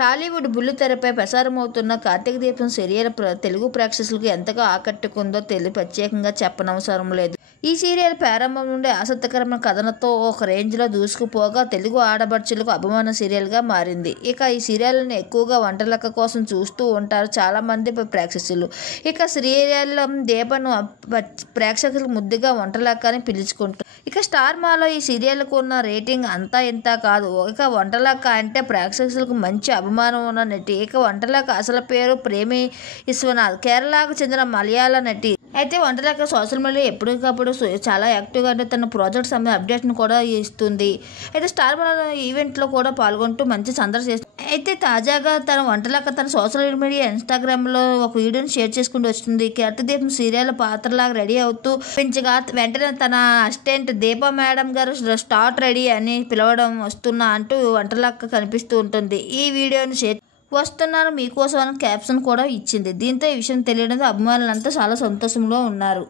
టాలీవుడ్ బుల్లితెరపై ప్రసారమవుతున్న కార్తీక దీపం సీరియల్ తెలుగు ప్రేక్షకులకు ఎంతగా ఆకట్టుకుందో ప్రత్యేకంగా చెప్పనవసరం లేదు. ఈ సీరియల్ ప్రారంభం నుండి ఆసక్తికరమైన కథనంతో ఒక రేంజ్లో దూసుకుపోగా తెలుగు ఆడపడుచులకు అభిమాన సీరియల్గా మారింది. ఇక ఈ సీరియల్ని ఎక్కువగా వంటలక్క కోసం చూస్తూ ఉంటారు చాలామంది ప్రేక్షకులు. ఇక సీరియల్లో దీపను ప్రేక్షకులకు ముద్దుగా వంటలక్క అని పిలుచుకుంటారు. ఇక స్టార్ మాలో ఈ సీరియల్కు ఉన్న రేటింగ్ అంతా ఇంత కాదు. ఇక వంటలక్క అంటే ప్రేక్షకులకు మంచి అభిమానం ఉన్న నటి. ఇక వంటలక్క అసలు పేరు ప్రేమి విశ్వనాథ్, కేరళకు చెందిన మలయాళ నటి. అయితే వంటలక్క సోషల్ మీడియా ఎప్పటికప్పుడు చాలా యాక్టివ్గా అంటే తన ప్రాజెక్ట్ సంబంధించిన అప్డేట్ను కూడా ఇస్తుంది. అయితే స్టార్ మాలో ఈవెంట్లో కూడా పాల్గొంటూ మంచి సందడి చేస్తుంది. అయితే తాజాగా తన వంటలక్క తన సోషల్ మీడియా ఇన్స్టాగ్రామ్లో ఒక వీడియోని షేర్ చేసుకుంటూ వస్తుంది. కార్తీక దీపం సీరియల్ పాత్రలాగా రెడీ అవుతూ పెంచగా వెంటనే తన అసిస్టెంట్ దీపా మేడం గారు స్టార్ట్ రెడీ అని పిలవడం వస్తున్నా అంటూ వంటలక్క కనిపిస్తూ ఉంటుంది. ఈ వీడియోని షేర్ వస్తున్నాను మీకోసం అని క్యాప్షన్ కూడా ఇచ్చింది. దీంతో ఈ విషయం తెలియడంతో అభిమానులంతా చాలా సంతోషంలో ఉన్నారు.